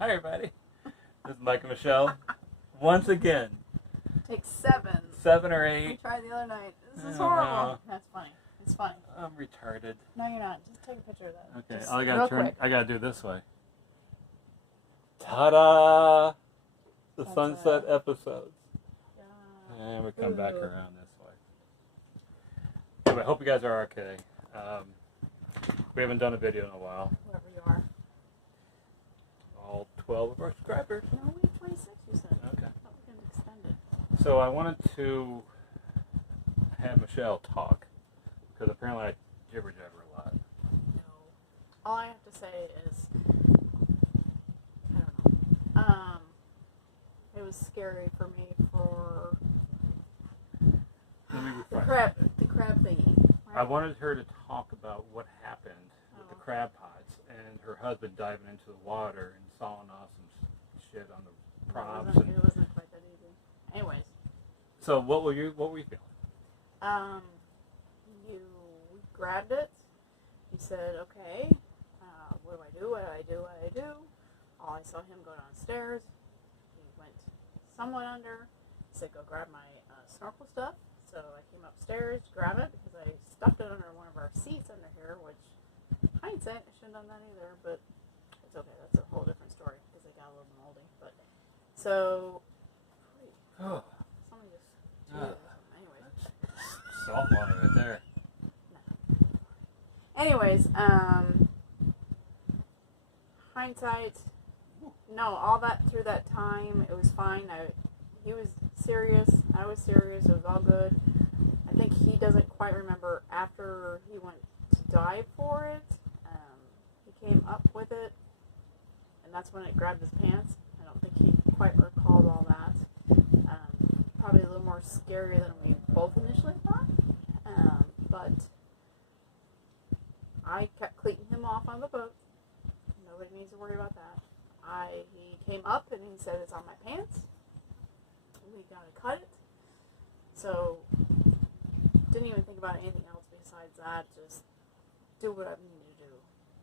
Hi, everybody. This is Mike and Michelle. Once again. Take 7. 7 or I 8. tried the other night. This is Oh, horrible. no. That's funny. It's funny. I'm retarded. No, you're not. Just take a picture of that. Okay, Just I real gotta quick. I gotta do it this way. Ta-da! The That's sunset episodes. Yeah. And we come back Ooh. around this way. Anyway, I hope you guys are okay. We haven't done a video in a while. Whoever you are. All 12 of our subscribers. No, wait, 26 you said. Okay. I thought we were going to extend it. So I wanted to have Michelle talk because apparently I jibber jabber a lot. No. All I have to say is, I don't know. It was scary for me for Let me the refresh. crab thingy. Right? I wanted her to talk about what happened with the Oh. crab pots and her husband diving into the water and sawing off some shit on the props. It wasn't quite that easy. Anyways. So what were you feeling? You grabbed it. You said, okay, what do I do? What do I do? What do I do? I saw him go downstairs. He went somewhat under. He said, go grab my snorkel stuff. So I came upstairs to grab it because I stuffed it under one of our seats under here, which, hindsight, I shouldn't have done that either, but it's okay. That's a whole different story because they got a little moldy. But so, Oh, somebody just cheated or something. Anyways. salt water right there. Anyways, hindsight, no, all that through that time, it was fine. He was serious, I was serious, it was all good. I think he doesn't quite remember after he went to dive for it. He came up with it, and that's when it grabbed his pants. I don't think he quite recalled all that. Probably a little more scary than we both initially thought, but I kept cleaning him off on the boat. Nobody needs to worry about that. He came up and he said, it's on my pants. We gotta cut it. So, didn't even think about anything else besides that. Just do what I needed to do.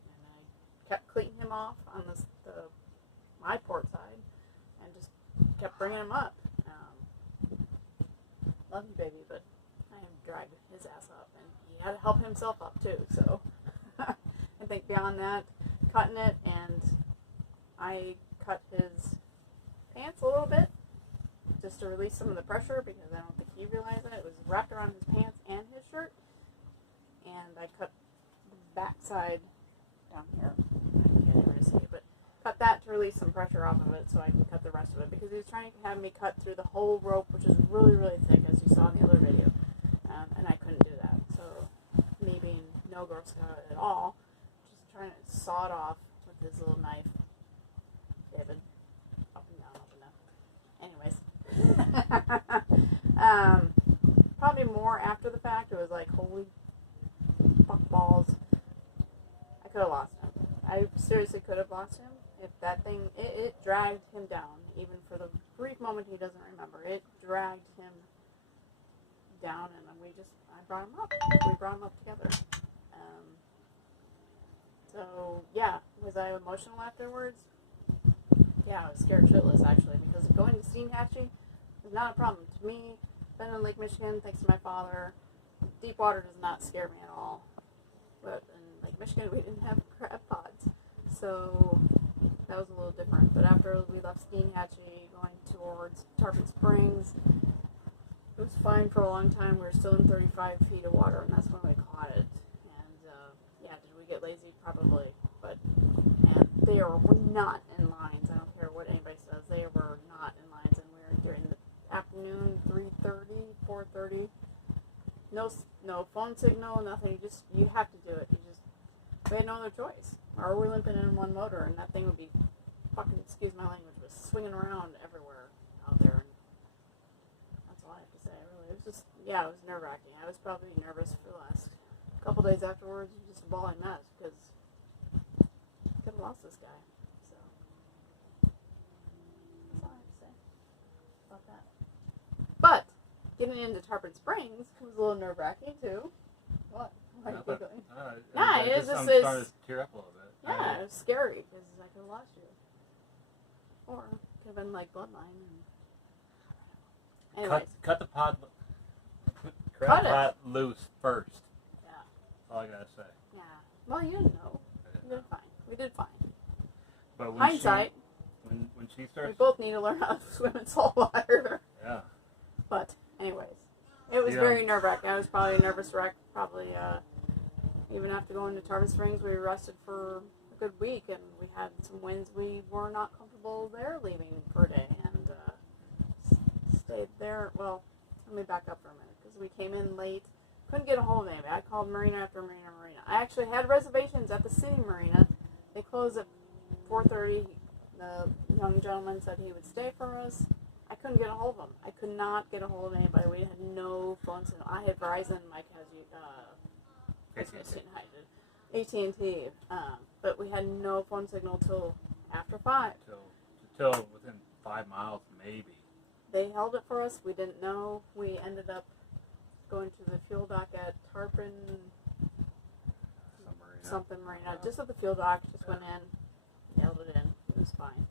And I kept cleaning him off on my port side and just kept bringing him up. Love you, baby, but I am dragged his ass up. And he had to help himself up, too. So, I think beyond that, cutting it, and I cut his pants a little bit just to release some of the pressure because I don't think he realized that. It was wrapped around his pants and his shirt. And I cut the back side down here. I can't even see it, but cut that to release some pressure off of it so I can cut the rest of it because he was trying to have me cut through the whole rope, which is really, really thick, as you saw in the other video. And I couldn't do that. So, me being no Girl Scout at all, just trying to saw it off with his little knife. David, up and down. Anyways. Probably more after the fact, it was like, holy fuck balls. I could have lost him. I seriously could have lost him if that thing, it dragged him down, even for the brief moment he doesn't remember. It dragged him down, and then I brought him up. We brought him up together. So, yeah, was I emotional afterwards? Yeah, I was scared shitless, actually, because going to Steenhatchee is not a problem. To me, been in Lake Michigan, thanks to my father, deep water does not scare me at all. But in Lake Michigan, we didn't have crab pods, so that was a little different. But after we left Steenhatchee, going towards Tarpon Springs, it was fine for a long time. We were still in 35 feet of water, and that's when we caught it. And, yeah, did we get lazy? Probably. But, and they were not in lines. I don't care what anybody says. They were not in lines, and we were during the afternoon, 3:30, 4:30. No phone signal, nothing. You have to do it. We had no other choice. Or we're limping in one motor, and that thing would be fucking, excuse my language, was swinging around everywhere out there. And that's all I have to say, really. It was just, yeah, it was nerve-wracking. I was probably nervous for the last couple days afterwards, just a ball of mess, because I could have lost this guy. So, that's all I have to say about that. But, getting into Tarpon Springs was a little nerve-wracking, too. What? Why are you giggling? I'm starting to tear up a little bit. Yeah, it was scary, because I could have lost you. Or could have been like Bloodline. And... Anyways. Cut the pot. Cut it. Pot loose first. Yeah. That's all I gotta say. Yeah. Well, you didn't know. We did fine. We did fine. But when hindsight. When she starts. We both need to learn how to swim in salt water. Yeah. But, anyways. It was very nerve-wracking. I was probably a nervous wreck. Probably, even after going to Tarpon Springs, we rested for a good week, and we had some winds. We were not comfortable there leaving for a day, and stayed there. Well, let me back up for a minute, because we came in late. Couldn't get a hold of anybody. I called marina after marina. I actually had reservations at the city marina. They closed at 4:30. The young gentleman said he would stay for us. I couldn't get a hold of him. I could not get a hold of anybody. We had no phone signal. I had Verizon, Mike has AT&T, but we had no phone signal till after 5. Till within 5 miles, maybe. They held it for us. We didn't know. We ended up going to the fuel dock at Tarpon something marina, just at the fuel dock. Just went in, nailed it in. It was fine.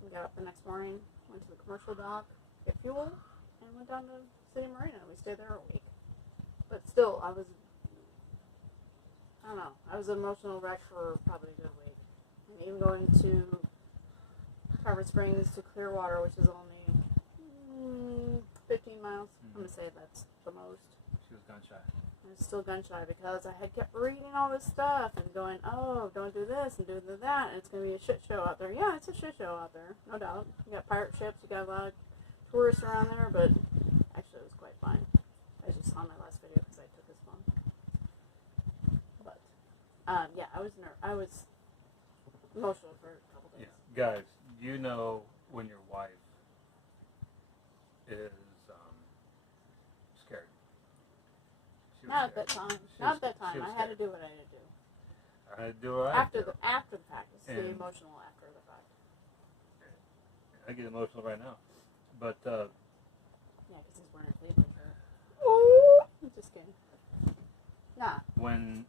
We got up the next morning, went to the commercial dock, get fuel, and went down to City Marina. We stayed there a week. But still, I don't know, I was an emotional wreck for probably a good week. And even going to Tarpon Springs to Clearwater, which is only 15 miles, I'm going to say that's the most. She was gun shy. I was still gun shy because I had kept reading all this stuff and going, oh, don't do this and do that, and it's going to be a shit show out there. Yeah, it's a shit show out there, no doubt. You got pirate ships, you got a lot of tourists around there, but actually it was quite fine. I just saw my last video because I took his phone. But, yeah, I was emotional for a couple days. Yeah. Guys, you know when your wife is scared. Not at that time. Not at that time. I had to do what I had to do. I had to do what I had to do. After the fact. It's the emotional after the fact. I get emotional right now. But, yeah, because he's wearing a Cleveland shirt. Ooh! I'm just kidding. Nah. When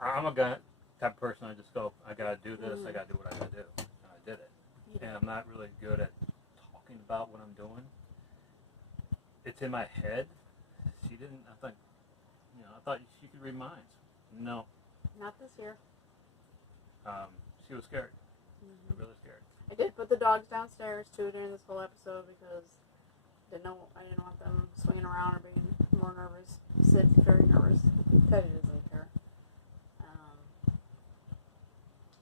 I'm a guy type of person, I just go, I gotta do this, I gotta do what I gotta do. And I did it. Yeah. And I'm not really good at talking about what I'm doing. It's in my head. She didn't, I thought she could read minds. No. Not this year. She was scared. Really scared. I did put the dogs downstairs too during this whole episode because I didn't want them swinging around or being more nervous. Sid's very nervous. Teddy doesn't care.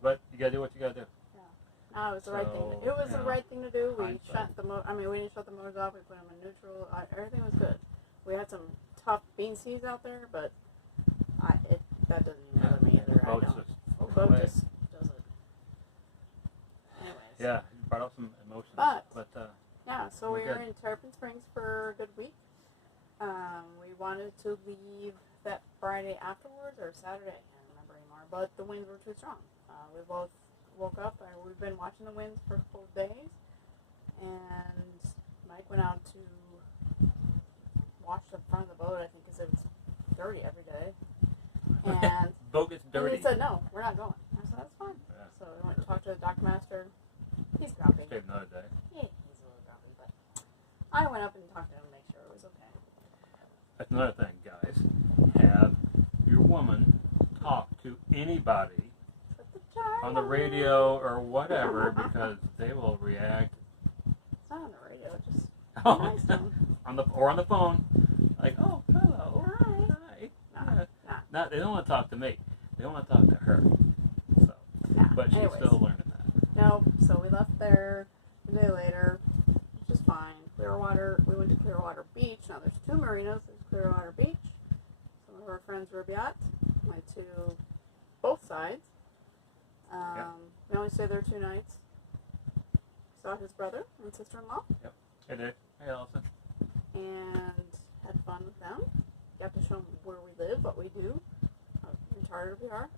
But you gotta do what you gotta do. Yeah. No, it was the right thing. It was the right thing to do. We shut the we didn't shut the motors off. We put them in neutral. Everything was good. We had some tough bean seeds out there, but that doesn't even bother me either. Boat just does it. Anyways. Yeah, you brought up some emotions. But yeah, so we were in Tarpon Springs for a good week. We wanted to leave that Friday afterwards or Saturday. I can't remember anymore. But the winds were too strong. We both woke up. We've been watching the winds for a couple of days, and Mike went out to wash the front of the boat, I think, because it was dirty every day. And boat gets dirty. And he said, no, we're not going. I said, that's fine. Yeah. So we went and talked to the dock master. He's grumpy. Stayed another day. Yeah, he's a little grumpy, but I went up and talked to him to make sure it was okay. That's another thing, guys. Have your woman talk to anybody on the radio or whatever because they will react. It's not on the radio, just nice to them. on the phone, like, oh, hello, hi. Nah. They don't want to talk to me. They want to talk to her. So, but she's still learning that. No, so we left there a day later, which is fine. Clearwater. We went to Clearwater Beach. Now there's 2 marinas. There's Clearwater Beach. Some of our friends were at. Went to both sides. We only stayed there 2 nights. Saw his brother and sister-in-law. Yep. Hey, Dave. Hey, Allison. And had fun with them. Got to show them where we live, what we do, how retarded we are.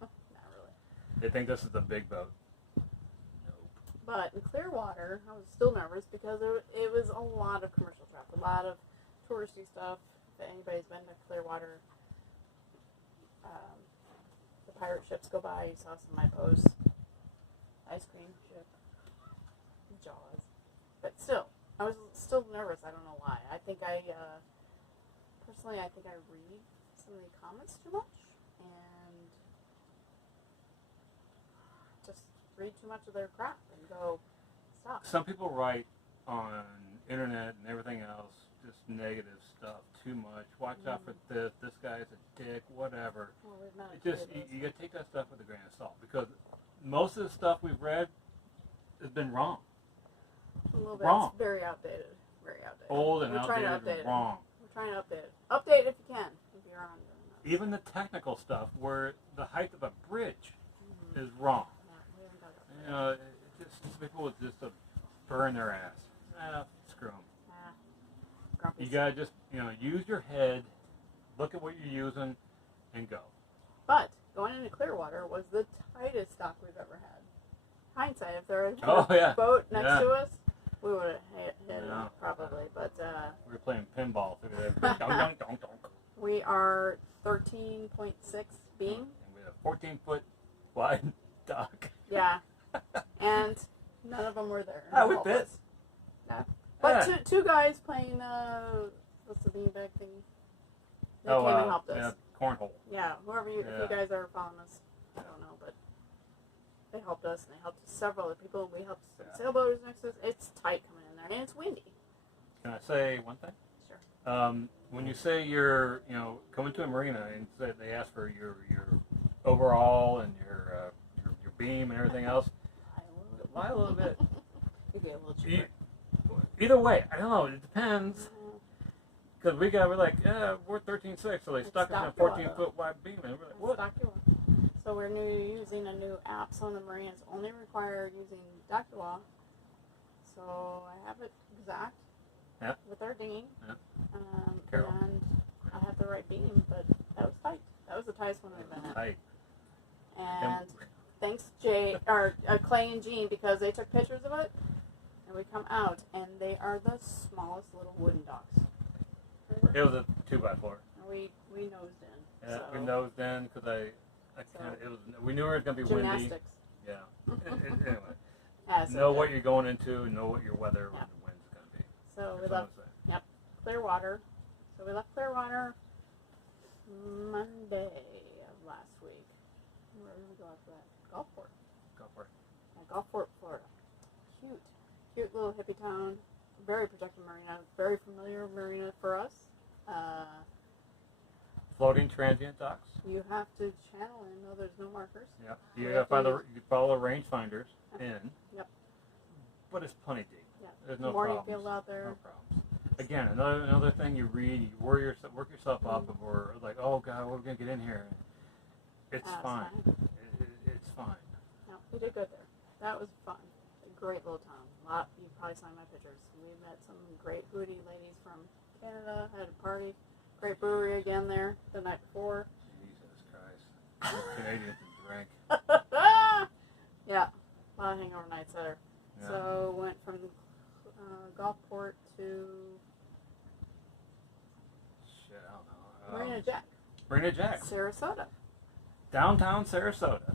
Not really. They think this is the big boat. Nope. But in Clearwater, I was still nervous because it was a lot of commercial traffic, a lot of touristy stuff. If anybody's been to Clearwater, the pirate ships go by. You saw some of my posts. Ice cream ship. Jaws. But still, I was still nervous. I don't know why. I think personally, I think I read some of the comments too much. And just read too much of their crap and go, stop. Some people write on internet and everything else just negative stuff too much. Watch out for this. This guy's a dick. Whatever. Well, we've not It just you gotta take that stuff with a grain of salt because most of the stuff we've read has been wrong, a little bit. wrong. It's very outdated. Very outdated. Old and We're trying to outdated update and wrong. We're trying to update it. Update if you can. If you're on doing that. Even the technical stuff where the height of a bridge is wrong. Yeah, we haven't done that. You know, it just people would just burn their ass. Screw them. Grumpy. You gotta just use your head, look at what you're using, and go. But going into Clearwater was the tightest dock we've ever had. Hindsight, if there had been Oh, a yeah. boat next Yeah. to us, we would have hit Yeah. it probably. But We were playing pinball through there. Dunk, dunk, dunk, dunk. we are 13.6 beam. And we had a 14-foot wide dock. Yeah. And none of them were there. Ah, we All of fit. us. Yeah. But Yeah. two guys playing, what's the beanbag thing? They came and helped us. Yeah, cornhole. Yeah, whoever if Yeah. you guys are following us, I don't know, but they helped us, and they helped several other people, and we helped some Yeah. sailboaters next to us. It's tight coming in there, and it's windy. Can I say one thing? Sure. When you say you're, coming to a marina and say they ask for your overall and your beam and everything else, lie a little bit. You'd be a little cheaper. Either way, I don't know. It depends. Because we're like, yeah, we're 13.6, so they It's stuck us in a stock you up. 14-foot wide beam, and we're like, what? Docula. So we're using a new app, so the marinas only require using Docula. So I have it exact Yep. with our dinghy. Yep. Carol. And I have the right beam, but that was tight. That was the tightest one we've been in. Tight. And thanks Clay and Jean, because they took pictures of it, and we come out, and they are the smallest little wooden docks. It was a 2x4. And we nosed in. Yeah, so. we nosed in because we knew it was going to be windy. Gymnastics. Yeah. Anyway, Yeah, so know what you're going into, know what your weather Yeah. and the wind's going to be. So we That's all left I'm saying. Clearwater. So we left Clearwater Monday of last week. Where did we go after that? Gulfport. Go for it. Yeah, Gulfport, Florida. Cute little hippie town. Very protected marina. Very familiar marina for us. Floating transient docks. You have to channel in, though there's no markers. Yeah. We You have got to to you follow the rangefinders in. Yep. But it's plenty deep. Yeah. There's no Morning problems. field out there. No problems. Again, another thing you read, you work yourself up, and we're like, oh God, we're gonna get in here. It's fine. It's fine. No, we did good there. That was fun. A great little town. You probably saw my pictures. We met some great booty ladies from Canada. Had a party. Great brewery again there the night before. Jesus Christ. Canadians and drink. Yeah, a lot of hangover nights there. Yeah. So went from Gulfport to Shit, I don't know. Marina Jack, Marina Jack. Sarasota. Downtown Sarasota.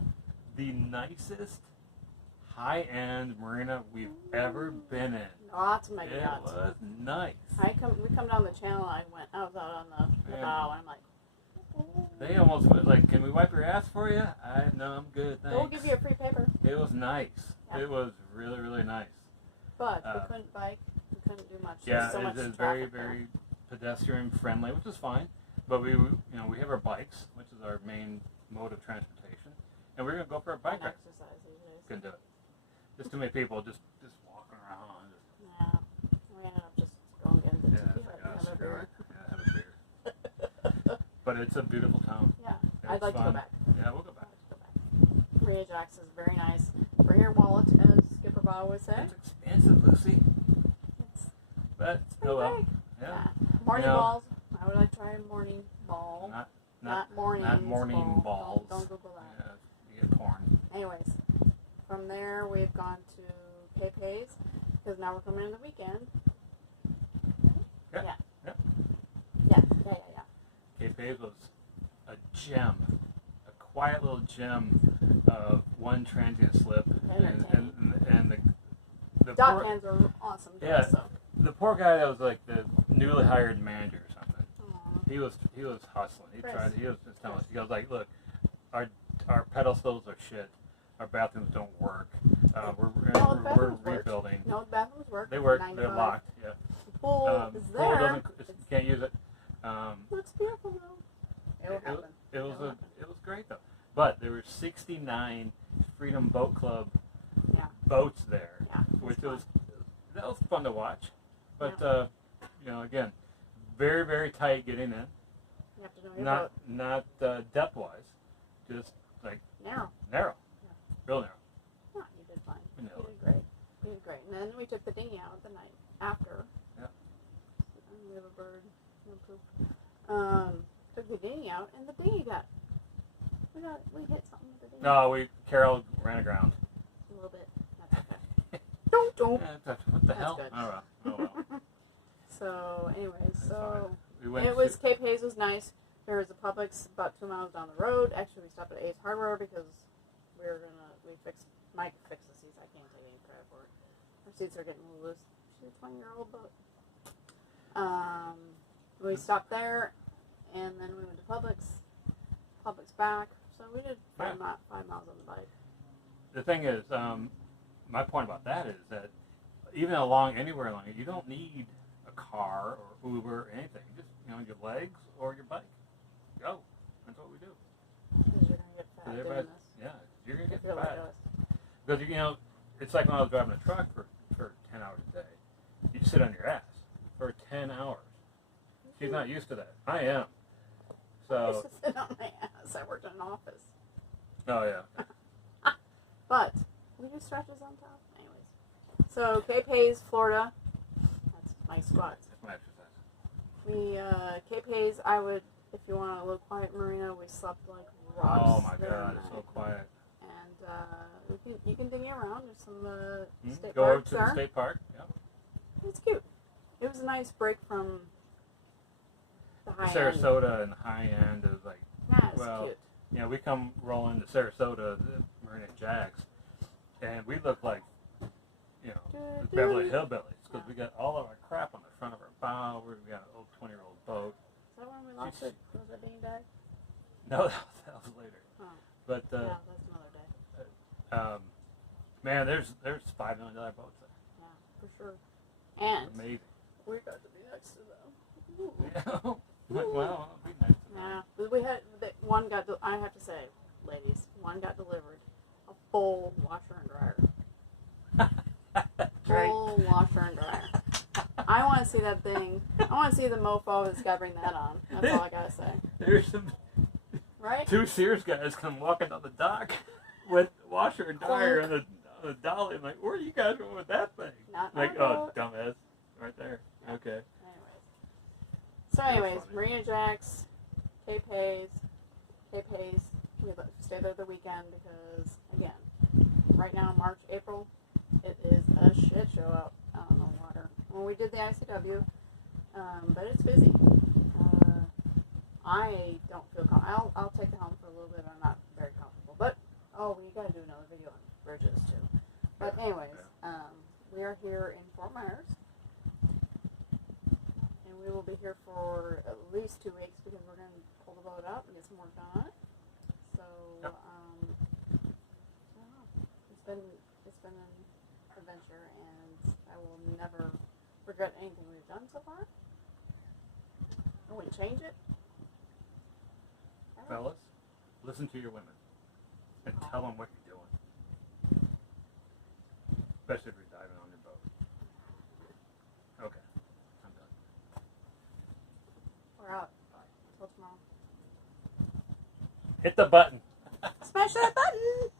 The nicest high-end marina we've ever been in. Lots of mega It yachts. was nice. We come down the channel. I was out on the Yeah. bow, and I'm like, They almost went like, can we wipe your ass for you? No, I'm good, thanks. we'll give you a free paper. It was nice. Yeah. It was really, really nice. But we couldn't bike. We couldn't do much. Yeah, There's so much it's very, traffic there. very pedestrian friendly, which is fine. But we have our bikes, which is our main mode of transportation, and we're gonna go for a bike And ride. exercise these days. Couldn't do it. Just too many people just walking around. Yeah. We ended up just going and getting Yeah, the it's like, have a screw beer. it. Yeah, have a beer. But it's a beautiful town. Yeah. It's I'd like to go fun. back. Yeah, we'll go back. Marina Jack's is very nice. Bring your wallet, as Skipper Bob would say. It's expensive, Lucy. It's But pretty oh well. big. Yeah. Morning You know, balls. I would like to try a morning ball. Not morning. balls. Don't Google that. Yeah, you get corn. Anyways, from there we've gone to Cape Hayes because now we're coming in the weekend. Yeah. Yeah. Yeah. Yeah. Cape Hayes was a gem, a quiet little gem of one transient slip, and the Dock poor, hands are awesome. Yeah. So. the poor guy that was like the newly hired manager or something. Aw. He was hustling. He Chris. was just telling us. He goes like, look, our pedestals are shit. Our bathrooms don't work. We're bathrooms work. rebuilding. No, the bathrooms work. They work. 9 to They're 5. locked. Yeah. The pool is Pool there. doesn't. Can't use it. Looks beautiful though. It will happen. It was It'll happen. it was great though. But there were 69 Freedom Boat Club Yeah. boats there, Yeah, which fun. that was fun to watch. But again, very very tight getting in. You have to know your boat. Not depth wise, just like Narrow. narrow, Yeah. real narrow. No, you did fine. We You nailed did great. You did great. And then we took the dinghy out the night after. Yeah. And we have a bird. No poop. Took the dinghy out, and the dinghy we hit something with the dinghy. No, Carol ran aground. A little bit. That's okay. Don't. What the That's hell? good. Oh well. So, anyways, so We went it was Cape Hayes was nice. There was a Publix about 2 miles down the road. Actually, we stopped at Ace Hardware because Mike fixed the seats. I can't take any credit for it. Our seats are getting a little loose. She's a 20-year-old boat. We stopped there, and then we went to Publix back. So we did 5 miles on the bike. The thing is, my point about that is that even anywhere along it, you don't need a car or Uber or anything. Just your legs or your bike. Go. That's what we do. Because you're going to get fat doing this. Yeah, you're gonna get Feel like fat. us. Because it's like when I was driving a truck for 10 hours a day. You sit on your ass for 10 hours. She's not used to that. I am. I So. used to sit on my ass. I worked in an office. Oh yeah. But we do stretches on top. Anyways. So Cape Hayes, Florida. That's my squats. That's my exercise. Cape Hayes, if you want a little quiet marina, we slept like rocks. Oh my there God, at it's so night. quiet. And you can ding around. There's some state Go over parks to there. the state park. Yep. It's cute. It was a nice break from the high end. Sarasota and the high end is like, Yeah, it's well, cute. we come rolling to Sarasota, the Marina Jacks, and we look like, Beverly Hillbillies because we got all of our crap on the front of our bow. We got an old 20-year-old boat. Is that when we lost it? Was it beanbag? No, that was later. Oh. But Yeah, that's another day. man, there's $5 million boats there. Yeah, for sure. And Amazing. we got to be next to them. Ooh. Yeah. Well, it'll be nice. Yeah, but we had one got. I have to say, ladies, one got delivered a full washer and dryer. Full washer and dryer. I want to see that thing. I want to see the mofo that's got to bring that on. That's all I gotta say. There's some Right? 2 Sears guys come walking down the dock with washer and dryer on the dolly. I'm like, where are you guys going with that thing? Not Like, our boat. dumbass, right there. Okay. Anyways, Marina Jacks, Cape Hayes. We stay there the weekend because, again, right now, March, April, it is a shit show out on the water. Well, we did the ICW, but it's busy. I don't feel comfortable. I'll take the helm for a little bit. I'm not very comfortable. But, we got to do another video on bridges, too. But anyways, we are here in Fort Myers. And we will be here for at least 2 weeks because we're going to pull the boat out and get some work done on it. So, Yep. I don't know. It's been an adventure, and I will never regret anything we've done so far. I wouldn't change it. Ever. Fellas, listen to your women and tell them what you're doing. Especially if you're diving on your boat. Okay, I'm done. We're out. Until tomorrow. Hit the button. Smash that button!